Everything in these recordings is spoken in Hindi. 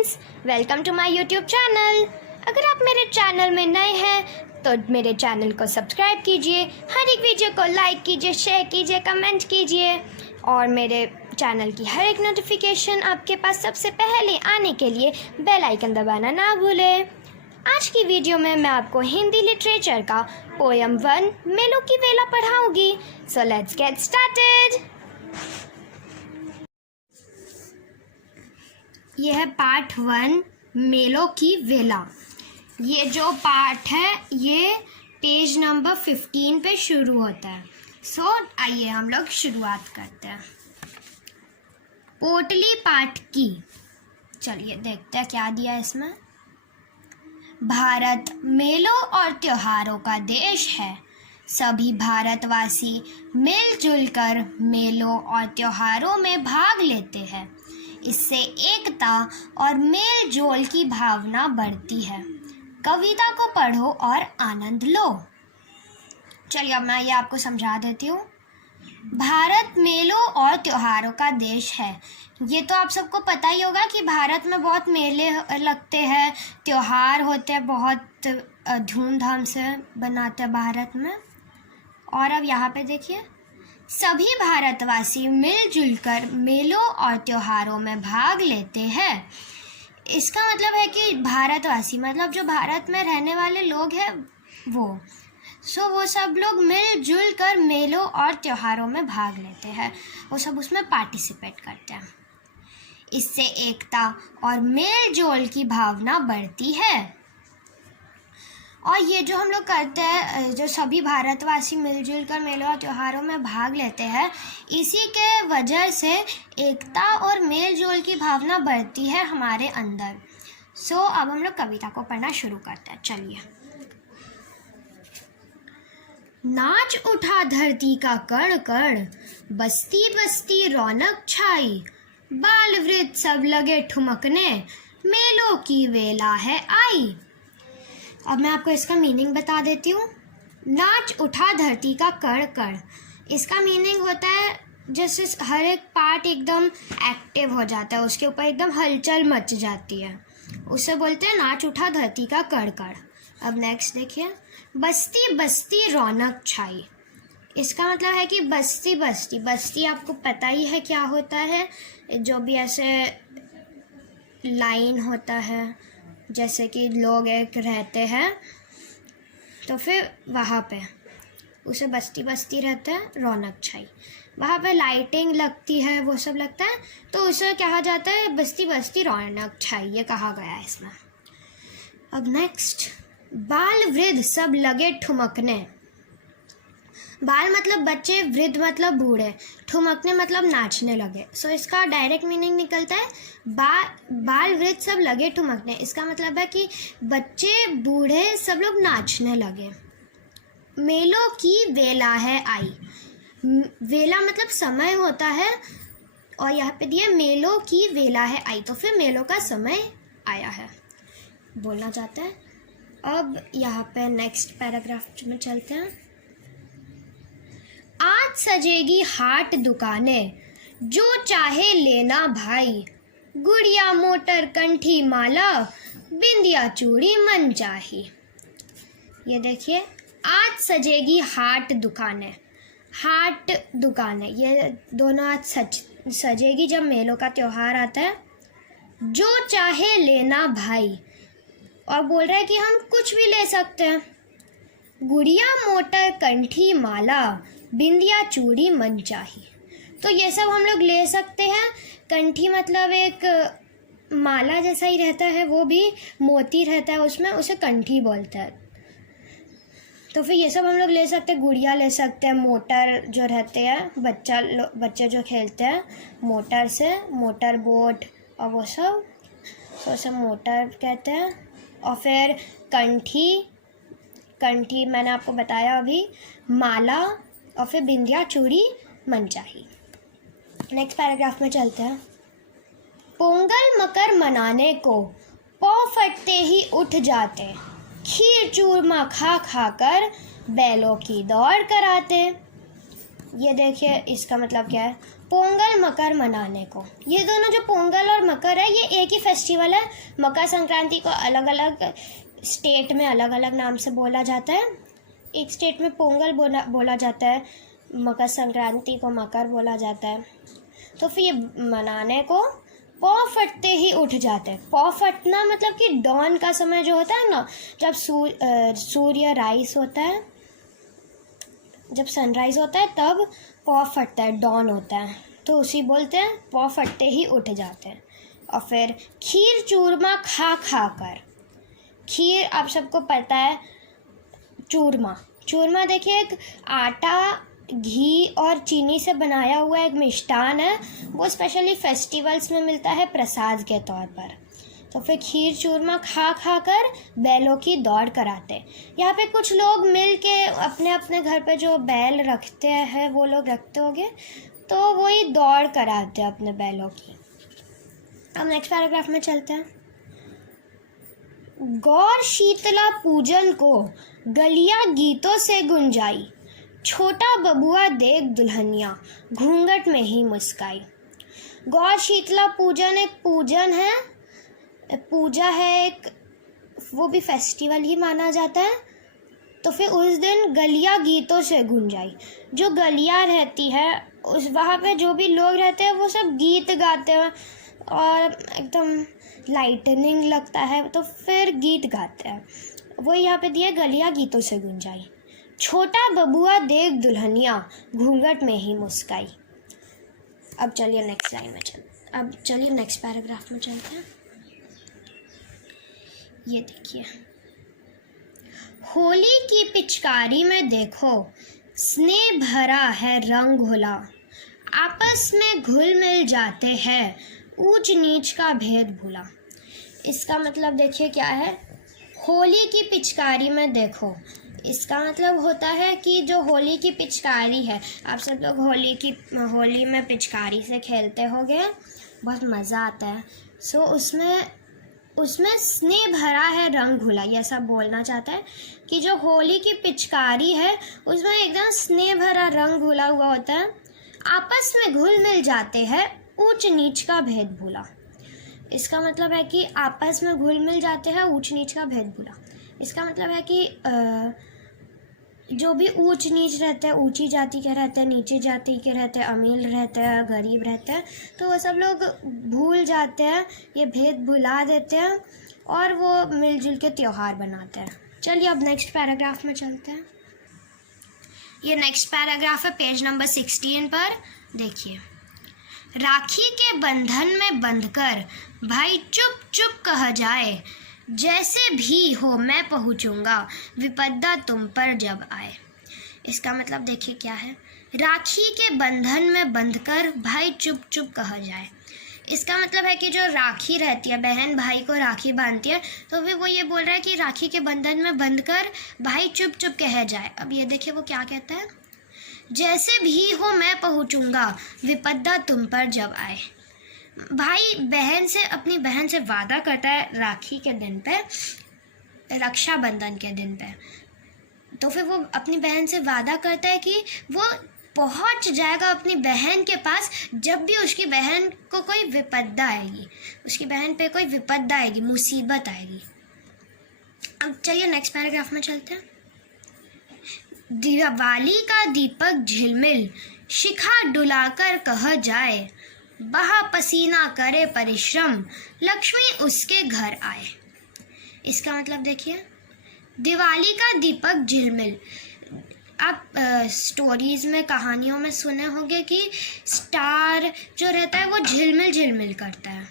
Friends, welcome to my YouTube channel. अगर आप मेरे चैनल में नए हैं तो मेरे चैनल को सब्सक्राइब कीजिए, हर एक वीडियो को लाइक कीजिए, शेयर कीजिए, कमेंट कीजिए और मेरे चैनल की हर एक नोटिफिकेशन आपके पास सबसे पहले आने के लिए बेल आइकन दबाना ना भूलें। आज की वीडियो में मैं आपको हिंदी लिटरेचर का पोयम 1 मेलों की वेला पढ़ाऊंगी। So let's get started. यह है पार्ट 1 मेलों की वेला। ये जो पार्ट है ये पेज नंबर 15 पे शुरू होता है। सो आइए हम लोग शुरुआत करते हैं। पोटली पाठ की। चलिए देखते हैं क्या दिया है इसमें। भारत मेलों और त्योहारों का देश है। सभी भारतवासी मिलजुल कर मेलों और त्योहारों में भाग लेते हैं। इससे एकता और मेल जोल की भावना बढ़ती है। कविता को पढ़ो और आनंद लो। चलिए अब मैं ये आपको समझा देती हूँ। भारत मेलों और त्योहारों का देश है। ये तो आप सबको पता ही होगा कि भारत में बहुत मेले लगते हैं, त्योहार होते हैं, बहुत धूमधाम से बनाते हैं भारत में। और अब यहाँ पे देखिए, सभी भारतवासी मिलजुल कर मेलों और त्योहारों में भाग लेते हैं। इसका मतलब है कि भारतवासी मतलब जो भारत में रहने वाले लोग हैं वो सब लोग मिलजुल कर मेलों और त्योहारों में भाग लेते हैं। वो सब उसमें पार्टिसिपेट करते हैं। इससे एकता और मेल जोल की भावना बढ़ती है। और ये जो हम लोग करते हैं, जो सभी भारतवासी मिलजुल कर मेलों और त्योहारों में भाग लेते हैं, इसी के वजह से एकता और मेल जोल की भावना बढ़ती है हमारे अंदर। सो अब हम लोग कविता को पढ़ना शुरू करते हैं। चलिए। नाच उठा धरती का कण कण, बस्ती बस्ती रौनक छाई, बाल वृद्ध सब लगे ठुमकने, मेलों की वेला है आई। अब मैं आपको इसका मीनिंग बता देती हूँ। नाच उठा धरती का कण कण, इसका मीनिंग होता है जैसे हर एक पार्ट एकदम एक्टिव हो जाता है, उसके ऊपर एकदम हलचल मच जाती है, उसे बोलते हैं नाच उठा धरती का कण कण। अब नेक्स्ट देखिए, बस्ती बस्ती रौनक छाई। इसका मतलब है कि बस्ती बस्ती बस्ती आपको पता ही है क्या होता है। जो भी ऐसे लाइन होता है, जैसे कि लोग एक रहते हैं तो फिर वहाँ पे उसे बस्ती बस्ती रहता है, रौनक छाई। वहाँ पे लाइटिंग लगती है, वो सब लगता है, तो उसे कहा जाता है बस्ती बस्ती रौनक छाई, ये कहा गया है इसमें। अब नेक्स्ट, बाल वृद्ध सब लगे ठुमकने। बाल मतलब बच्चे, वृद्ध मतलब बूढ़े, ठुमकने मतलब नाचने लगे। सो इसका डायरेक्ट मीनिंग निकलता है बाल वृद्ध सब लगे ठुमकने। इसका मतलब है कि बच्चे बूढ़े सब लोग नाचने लगे। मेलों की वेला है आई। वेला मतलब समय होता है, और यहाँ पे दिया मेलों की वेला है आई, तो फिर मेलों का समय आया है बोलना चाहते हैं। अब यहाँ पे नेक्स्ट पैराग्राफ में चलते हैं। आज सजेगी हाट दुकानें, जो चाहे लेना भाई, गुड़िया मोटर कंठी माला, बिंदिया चूड़ी मन चाही। ये देखिए, आज सजेगी हाट दुकानें। हाट दुकानें ये दोनों आज सजेगी जब मेलों का त्योहार आता है। जो चाहे लेना भाई, और बोल रहा है कि हम कुछ भी ले सकते हैं। गुड़िया मोटर कंठी माला, बिंदिया चूड़ी मन चाही, तो ये सब हम लोग ले सकते हैं। कंठी मतलब एक माला जैसा ही रहता है, वो भी मोती रहता है उसमें, उसे कंठी बोलते हैं। तो फिर ये सब हम लोग ले सकते हैं। गुड़िया ले सकते हैं, मोटर जो रहते हैं, बच्चे जो खेलते हैं मोटर से, मोटर बोट और वो सब, तो उसे मोटर कहते हैं। और फिर कंठी मैंने आपको बताया अभी, माला, और फिर बिंदिया चूड़ी मनचाही। नेक्स्ट पैराग्राफ में चलते हैं। पोंगल मकर मनाने को पौ फटते ही उठ जाते, खीर चूरमा खा खा कर बैलों की दौड़ कराते। ये देखिए इसका मतलब क्या है, पोंगल मकर मनाने को। ये दोनों जो पोंगल और मकर है ये एक ही फेस्टिवल है। मकर संक्रांति को अलग अलग स्टेट में अलग अलग नाम से बोला जाता है। एक स्टेट में पोंगल बोला जाता है, मकर संक्रांति को मकर बोला जाता है। तो फिर ये मनाने को पौ फटते ही उठ जाते हैं। पौ फटना मतलब कि डॉन का समय जो होता है ना, जब सूर्य राइज होता है, जब सनराइज होता है तब पौ फटता है, डॉन होता है, तो उसी बोलते हैं पौ फटते ही उठ जाते हैं। और फिर खीर चूरमा खा खा कर, खीर आप सबको पता है, चूरमा देखिए एक आटा, घी और चीनी से बनाया हुआ एक मिष्ठान है। वो स्पेशली फेस्टिवल्स में मिलता है प्रसाद के तौर पर। तो फिर खीर चूरमा खा खा कर बैलों की दौड़ कराते। यहाँ पे कुछ लोग मिल के अपने अपने घर पे जो बैल रखते हैं वो लोग रखते होंगे, तो वही दौड़ कराते हैं अपने बैलों की। अब नेक्स्ट पैराग्राफ में चलते हैं। गौर शीतला पूजन को गलियां गीतों से गुंजाई, छोटा बबुआ देख दुल्हनिया घूंघट में ही मुस्काई। गौर शीतला पूजन एक पूजन है, पूजा है एक, वो भी फेस्टिवल ही माना जाता है। तो फिर उस दिन गलियां गीतों से गुंजाई, जो गलियां रहती है उस वहाँ पे जो भी लोग रहते हैं वो सब गीत गाते हैं और एकदम लाइटनिंग लगता है, तो फिर गीत गाते हैं। वो यहाँ पे दिया गलियां गीतों से गुंजाई, छोटा बबुआ देख दुल्हनिया घूंघट में ही मुस्काई। अब चलिए नेक्स्ट पैराग्राफ में चलते हैं। ये देखिए, होली की पिचकारी में देखो स्नेह भरा है रंग घुला, आपस में घुल मिल जाते हैं ऊंच नीच का भेद भूला। इसका मतलब देखिए क्या है, होली की पिचकारी में देखो, इसका मतलब होता है कि जो होली की पिचकारी है, आप सब लोग होली में पिचकारी से खेलते होंगे, बहुत मज़ा आता है। सो उसमें स्नेह भरा है रंग घुला, ये सब बोलना चाहता है कि जो होली की पिचकारी है उसमें एकदम स्नेह भरा रंग घुला हुआ होता है, आपस में घुल मिल जाते हैं ऊंच नीच का भेद भूला। इसका मतलब है कि आपस में घुल मिल जाते हैं ऊंच नीच का भेद भूला। इसका मतलब है कि जो भी ऊंच नीच रहते हैं, ऊंची जाति के रहते हैं, नीचे जाति के रहते हैं, अमीर रहते हैं, गरीब रहते हैं, तो वो सब लोग भूल जाते हैं, ये भेद भुला देते हैं और वो मिलजुल के त्यौहार बनाते हैं। चलिए अब नेक्स्ट पैराग्राफ में चलते हैं। ये नेक्स्ट पैराग्राफ है पेज नंबर 16 पर। देखिए, राखी के बंधन में बंधकर भाई चुप चुप कहा जाए, जैसे भी हो मैं पहुंचूंगा विपदा तुम पर जब आए। इसका मतलब देखिए क्या है, राखी के बंधन में बंधकर भाई चुप चुप कहा जाए। इसका मतलब है कि जो राखी रहती है, बहन भाई को राखी बांधती है, तो फिर वो ये बोल रहा है कि राखी के बंधन में बंधकर भाई चुप चुप कह जाए। अब ये देखिए वो क्या कहता है, जैसे भी हो मैं पहुंचूंगा विपदा तुम पर जब आए। भाई बहन से, अपनी बहन से वादा करता है राखी के दिन पे, रक्षाबंधन के दिन पे, तो फिर वो अपनी बहन से वादा करता है कि वो पहुंच जाएगा अपनी बहन के पास जब भी उसकी बहन को कोई विपदा आएगी, उसकी बहन पे कोई विपदा आएगी, मुसीबत आएगी। अब चलिए नेक्स्ट पैराग्राफ में चलते हैं। दिवाली का दीपक झिलमिल, शिखा डुलाकर कहा जाए, बहा पसीना करे परिश्रम, लक्ष्मी उसके घर आए। इसका मतलब देखिए, दिवाली का दीपक झिलमिल, आप स्टोरीज में, कहानियों में सुने होंगे कि स्टार जो रहता है वो झिलमिल झिलमिल करता है,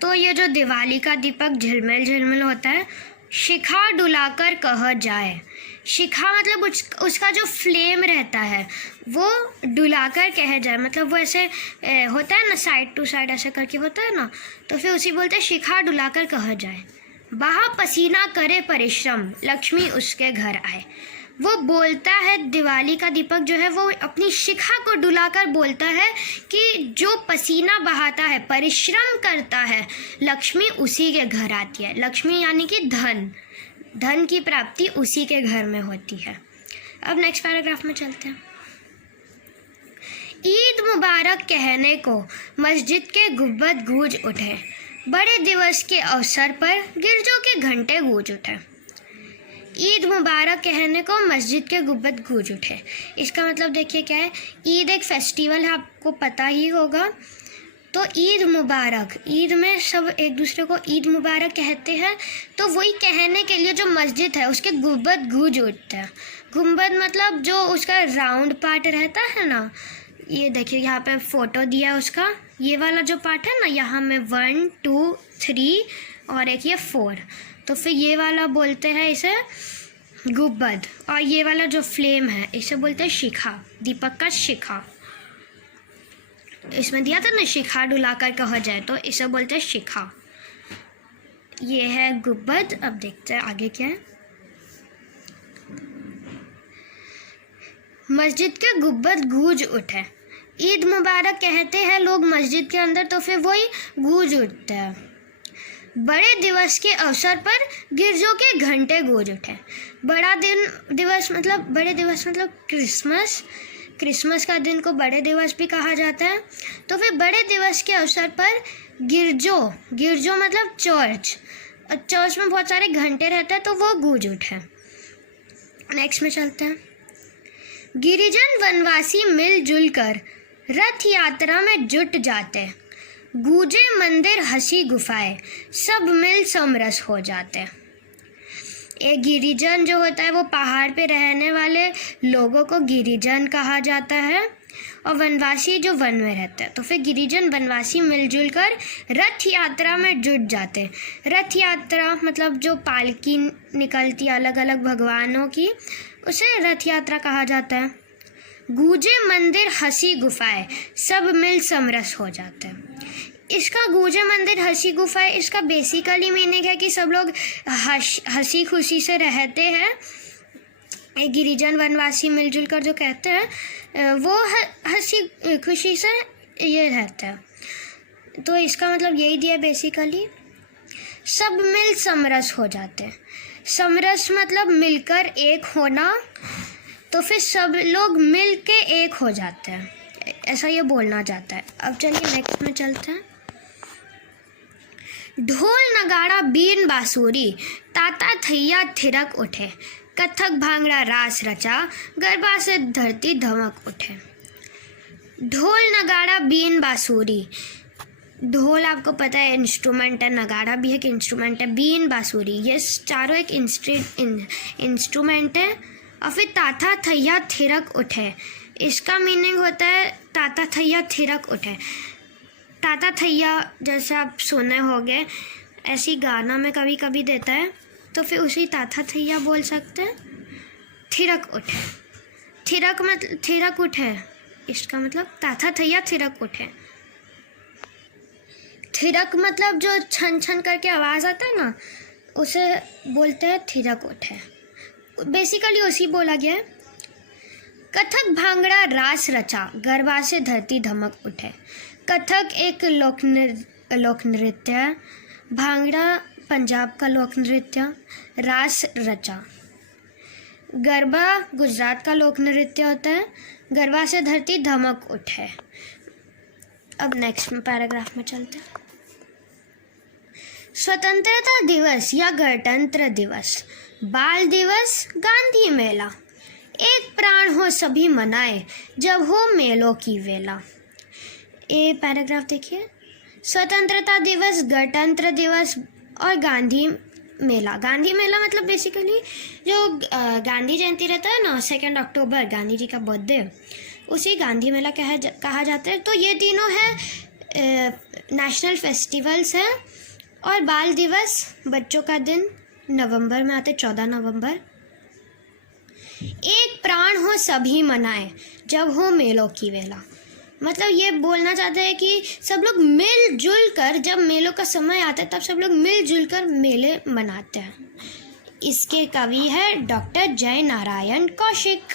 तो ये जो दिवाली का दीपक झिलमिल झिलमिल होता है, शिखा डुलाकर कहा जाए। शिखा मतलब उसका जो फ्लेम रहता है वो डुलाकर कह जाए, मतलब वो ऐसे होता है ना, साइड टू साइड ऐसे करके होता है ना, तो फिर उसी बोलते हैं शिखा डुलाकर कहा जाए। बहा पसीना करे परिश्रम, लक्ष्मी उसके घर आए। वो बोलता है, दिवाली का दीपक जो है वो अपनी शिखा को डुलाकर बोलता है कि जो पसीना बहाता है, परिश्रम करता है, लक्ष्मी उसी के घर आती है। लक्ष्मी यानी कि धन की प्राप्ति उसी के घर में होती है। अब नेक्स्ट पैराग्राफ में चलते हैं। ईद मुबारक कहने को मस्जिद के गुंबद गूंज उठे, बड़े दिवस के अवसर पर गिरजों के घंटे गूंज उठे। ईद मुबारक कहने को मस्जिद के गुंबद गूंज उठे, इसका मतलब देखिए क्या है। ईद एक फेस्टिवल है, आपको पता ही होगा। तो ईद मुबारक, ईद में सब एक दूसरे को ईद मुबारक कहते हैं। तो वही कहने के लिए जो मस्जिद है उसके गुंबद गूंज उठते हैं। गुंबद मतलब जो उसका राउंड पार्ट रहता है ना, ये देखिए यहाँ पे फोटो दिया है उसका। ये वाला जो पार्ट है ना, यहाँ में 1 2 3 और एक ये 4, तो फिर ये वाला बोलते हैं इसे गुंबद। और ये वाला जो फ्लेम है इसे बोलते हैं शिखा, दीपक का शिखा। इसमें दिया था ना शिखा डुलाकर कहा जाए, तो इसे बोलते हैं शिखा। ये है गुंबद। अब देखते हैं आगे क्या है। मस्जिद के गुंबद गूंज उठे, ईद मुबारक कहते हैं लोग मस्जिद के अंदर, तो फिर वही गूंज उठते हैं। बड़े दिवस के अवसर पर गिरजों के घंटे गूंज उठे। दिवस मतलब क्रिसमस। क्रिसमस का दिन को बड़े दिवस भी कहा जाता है। तो फिर बड़े दिवस के अवसर पर गिरजों मतलब चर्च में बहुत सारे घंटे रहते हैं, तो वो गूंज उठे। नेक्स्ट में चलते हैं। गिरिजन वनवासी मिलजुल कर रथ यात्रा में जुट जाते, गूंजे मंदिर हंसी गुफाएं, सब मिल समरस हो जाते। एक गिरिजन जो होता है वो पहाड़ पे रहने वाले लोगों को गिरिजन कहा जाता है, और वनवासी जो वन में रहता है। तो फिर गिरिजन वनवासी मिलजुल कर रथ यात्रा में जुट जाते। रथ यात्रा मतलब जो पालकी निकलती अलग अलग भगवानों की, उसे रथ यात्रा कहा जाता है। गूंजे मंदिर हंसी गुफाएं, सब मिल समरस हो जाते हैं। इसका गूंजे मंदिर हंसी गुफाएं, इसका बेसिकली मीनिंग है कि सब लोग हंसी खुशी से रहते हैं। एक गिरिजन वनवासी मिलजुल कर जो कहते हैं वो हंसी खुशी से ये रहते हैं। तो इसका मतलब यही दिया बेसिकली। सब मिल समरस हो जाते हैं। समरस मतलब मिलकर एक होना, तो फिर सब लोग मिल के एक हो जाते हैं, ऐसा ये बोलना चाहता है। अब चलिए नेक्स्ट में चलते हैं। ढोल नगाड़ा बीन बांसुरी, ताता थैया थिरक उठे, कथक भांगड़ा रास रचा, गरबा से धरती धमक उठे। ढोल नगाड़ा बीन बांसुरी, ढोल आपको पता है इंस्ट्रूमेंट है, नगाड़ा भी एक इंस्ट्रूमेंट है, बीन बांसुरी ये चारों एक इंस्ट्रूमेंट है। और फिर ताता थैया थिरक उठे, इसका मीनिंग होता है ताता थैया थिरक उठे। ताता थैया जैसे आप सुने होंगे, ऐसी गाना में कभी कभी देता है, तो फिर उसी ताता थैया बोल सकते हैं। थिरक उठे, थिरक उठे, इसका मतलब ताता थैया थिरक उठे। थिरक मतलब जो छन छन करके आवाज़ आता है ना, उसे बोलते हैं थिरक उठे। बेसिकली उसी बोला गया है। कथक भांगड़ा रास रचा, गरबा से धरती धमक उठे। कथक एक लोक नृत्य है, भांगड़ा पंजाब का लोक नृत्य, रास रचा। गरबा गुजरात का लोक नृत्य होता है, गरबा से धरती धमक उठे। अब नेक्स्ट पैराग्राफ में चलते हैं। स्वतंत्रता दिवस या गणतंत्र दिवस, बाल दिवस, गांधी मेला, एक प्राण हो सभी मनाए, जब हो मेलों की वेला। ये पैराग्राफ देखिए। स्वतंत्रता दिवस, गणतंत्र दिवस और गांधी मेला। गांधी मेला मतलब बेसिकली जो गांधी जयंती रहता है ना, 2 अक्टूबर गांधी जी का बर्थडे, उसी गांधी मेला कहा जाता है। तो ये तीनों है नेशनल फेस्टिवल्स हैं। और बाल दिवस बच्चों का दिन नवंबर में आते, 14 नवंबर। एक प्राण हो सभी मनाए, जब हो मेलों की वेला, मतलब ये बोलना चाहते हैं कि सब लोग मिलजुल कर, जब मेलों का समय आता है तब सब लोग मिलजुल कर मेले मनाते हैं। इसके कवि है डॉक्टर जय नारायण कौशिक।